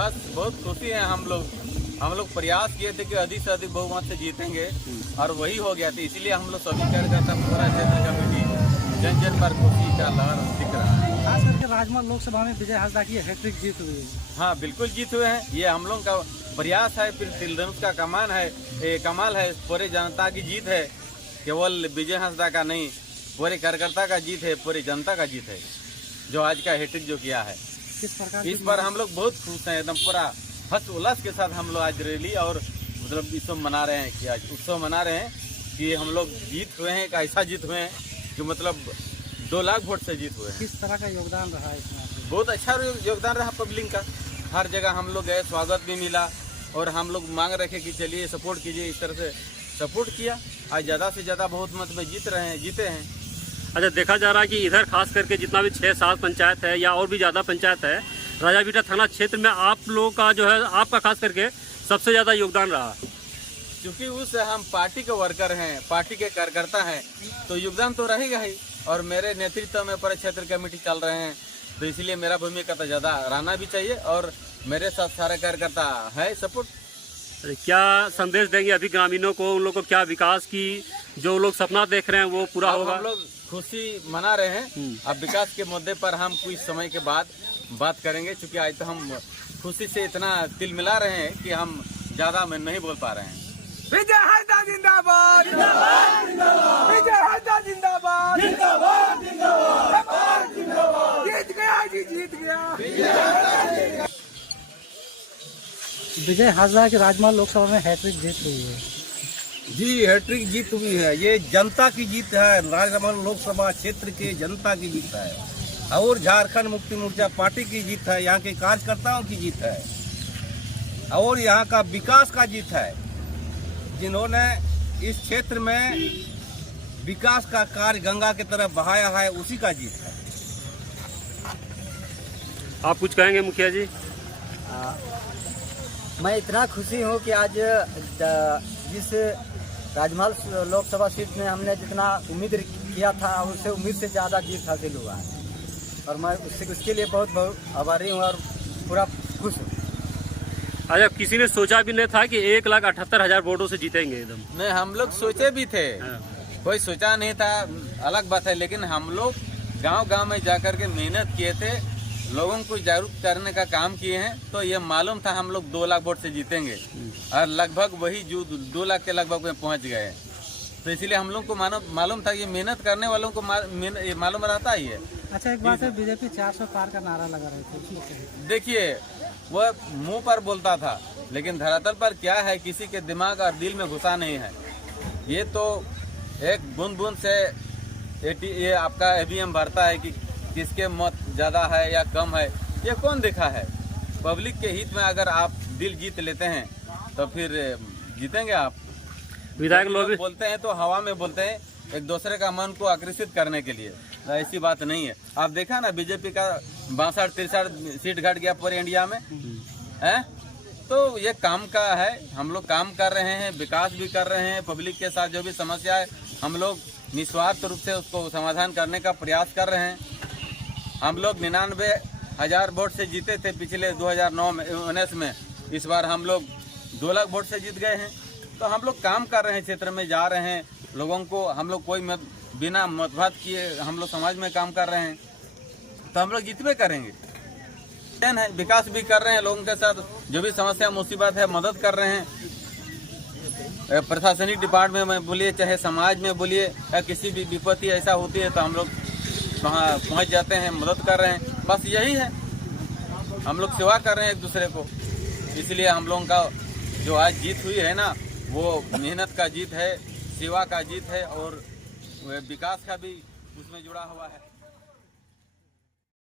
बस बहुत खुशी है हम लोग प्रयास किए थे कि अधिक से अधिक बहुमत से जीतेंगे और वही हो गया था। इसीलिए हम लोग सभी कार्यकर्ता पूरा क्षेत्र कमेटी जन जन पर खुशी का लहर दिख रहा है। खास करके राजमहल लोकसभा में विजय हासदा की हैट्रिक जीत हुई है। हाँ बिल्कुल जीत हुए हैं, ये हम लोग का प्रयास है, फिर तिलधनुष का कमाल है, पूरे जनता की जीत है, केवल विजय हासदा का नहीं, पूरे कार्यकर्ता का जीत है, पूरी जनता का जीत है जो आज का हैट्रिक जो किया है। किस प्रकार इस पर हम लोग बहुत खुश हैं, एकदम पूरा हर्ष उल्लास के साथ हम लोग आज रैली और मतलब उत्सव मना रहे हैं कि आज उत्सव मना रहे हैं कि हम लोग जीत हुए हैं, एक ऐसा जीत हुए हैं कि मतलब 2 लाख वोट से जीत हुए हैं। किस तरह का योगदान रहा है इसमें? बहुत अच्छा योगदान रहा पब्लिक का, हर जगह हम लोग गए, स्वागत भी मिला और हम लोग मांग रखे कि चलिए सपोर्ट कीजिए, इस तरह से सपोर्ट किया। आज ज़्यादा से ज़्यादा बहुत मत में जीते हैं। अच्छा, देखा जा रहा है कि इधर खास करके जितना भी 6-7 पंचायत है या और भी ज़्यादा पंचायत है, राजाबीटा थाना क्षेत्र में आप लोगों का जो है, आपका खास करके सबसे ज़्यादा योगदान रहा। क्योंकि उस हम पार्टी के वर्कर हैं, पार्टी के कार्यकर्ता हैं, तो योगदान तो रहेगा ही। और मेरे नेतृत्व में पूरे क्षेत्र कमेटी चल रहे हैं, तो इसलिए मेरा भूमिका तो ज़्यादा रहना भी चाहिए और मेरे साथ सारे कार्यकर्ता है सपोर्ट। क्या संदेश देंगे अभी ग्रामीणों को, उन लोग को क्या विकास की जो लोग सपना देख रहे हैं वो पूरा होगा? हम लोग खुशी मना रहे हैं, अब विकास के मुद्दे पर हम कुछ समय के बाद बात करेंगे, क्योंकि आज तो हम खुशी से इतना तिल मिला रहे हैं कि हम ज़्यादा में नहीं बोल पा रहे हैं। विजय हासदा जिंदाबाद, जिंदाबाद, जिंदाबाद, विजय हासदा जिंदाबाद, जिंदाबाद, जिंदाबाद, जिंदाबाद, जीत गया जी, जीत गया। विजय हासदा की राजमहल लोकसभा में हैट्रिक जीत हुई है। जी, हैट्रिक जीत हुई है, ये जनता की जीत है, राजमहल लोकसभा क्षेत्र के जनता की जीत है और झारखंड मुक्ति मोर्चा पार्टी की जीत है, यहाँ के कार्यकर्ताओं की जीत है और यहाँ का विकास का जीत है। जिन्होंने इस क्षेत्र में विकास का कार्य गंगा की तरफ बहाया है, उसी का जीत है। आप कुछ कहेंगे मुखिया जी? मैं इतना खुशी हूँ कि आज जिस राजमहल लोकसभा सीट में हमने जितना उम्मीद किया था उससे उम्मीद से ज़्यादा जीत हासिल हुआ है और मैं उसके लिए बहुत बहुत आभारी हूँ और पूरा खुश हूँ। अच्छा, किसी ने सोचा भी नहीं था कि 1,78,000 वोटों से जीतेंगे एकदम? नहीं, हम लोग सोचे भी थे, कोई सोचा नहीं था, अलग बात है, लेकिन हम लोग गांव-गांव में जाकर के मेहनत किए थे, लोगों को जागरूक करने का काम किए हैं, तो ये मालूम था हम लोग 2 लाख वोट से जीतेंगे और लगभग वही जो 2 लाख के लगभग में पहुंच गए। तो इसलिए हम लोग को मालूम था, ये मेहनत करने वालों को मालूम रहता ही है। अच्छा, एक बात है, बीजेपी 400 पार का नारा लगा रहे थे। देखिए, वह मुंह पर बोलता था, लेकिन धरातल पर क्या है, किसी के दिमाग और दिल में घुसा नहीं है। ये तो एक बूंद बूंद से ये आपका ईवीएम भरता है कि किसके मत ज़्यादा है या कम है, ये कौन देखा है? पब्लिक के हित में अगर आप दिल जीत लेते हैं तो फिर जीतेंगे आप। विधायक लोग बोलते हैं तो हवा में बोलते हैं, एक दूसरे का मन को आकर्षित करने के लिए, ऐसी बात नहीं है। आप देखा ना, बीजेपी का 62-63 सीट घट गया पूरे इंडिया में है, तो ये काम का है। हम लोग काम कर रहे हैं, विकास भी कर रहे हैं, पब्लिक के साथ जो भी समस्या है हम लोग निस्वार्थ रूप से उसको समाधान करने का प्रयास कर रहे हैं। हम लोग 99,000 वोट से जीते थे पिछले 2019 में, इस बार हम लोग 2 लाख वोट से जीत गए हैं। तो हम लोग काम कर रहे हैं, क्षेत्र में जा रहे हैं, लोगों को हम लोग बिना मतभेद किए हम लोग समाज में काम कर रहे हैं, तो हम लोग जीतबे करेंगे। विकास भी कर रहे हैं, लोगों के साथ जो भी समस्या मुसीबत है मदद कर रहे हैं। प्रशासनिक डिपार्टमेंट में बोलिए, चाहे समाज में बोलिए, या किसी भी विपत्ति ऐसा होती है तो हम लोग वहाँ पहुँच जाते हैं, मदद कर रहे हैं। बस यही है, हम लोग सेवा कर रहे हैं एक दूसरे को। इसलिए हम लोगों का जो आज जीत हुई है ना, वो मेहनत का जीत है, सेवा का जीत है और विकास का भी उसमें जुड़ा हुआ है।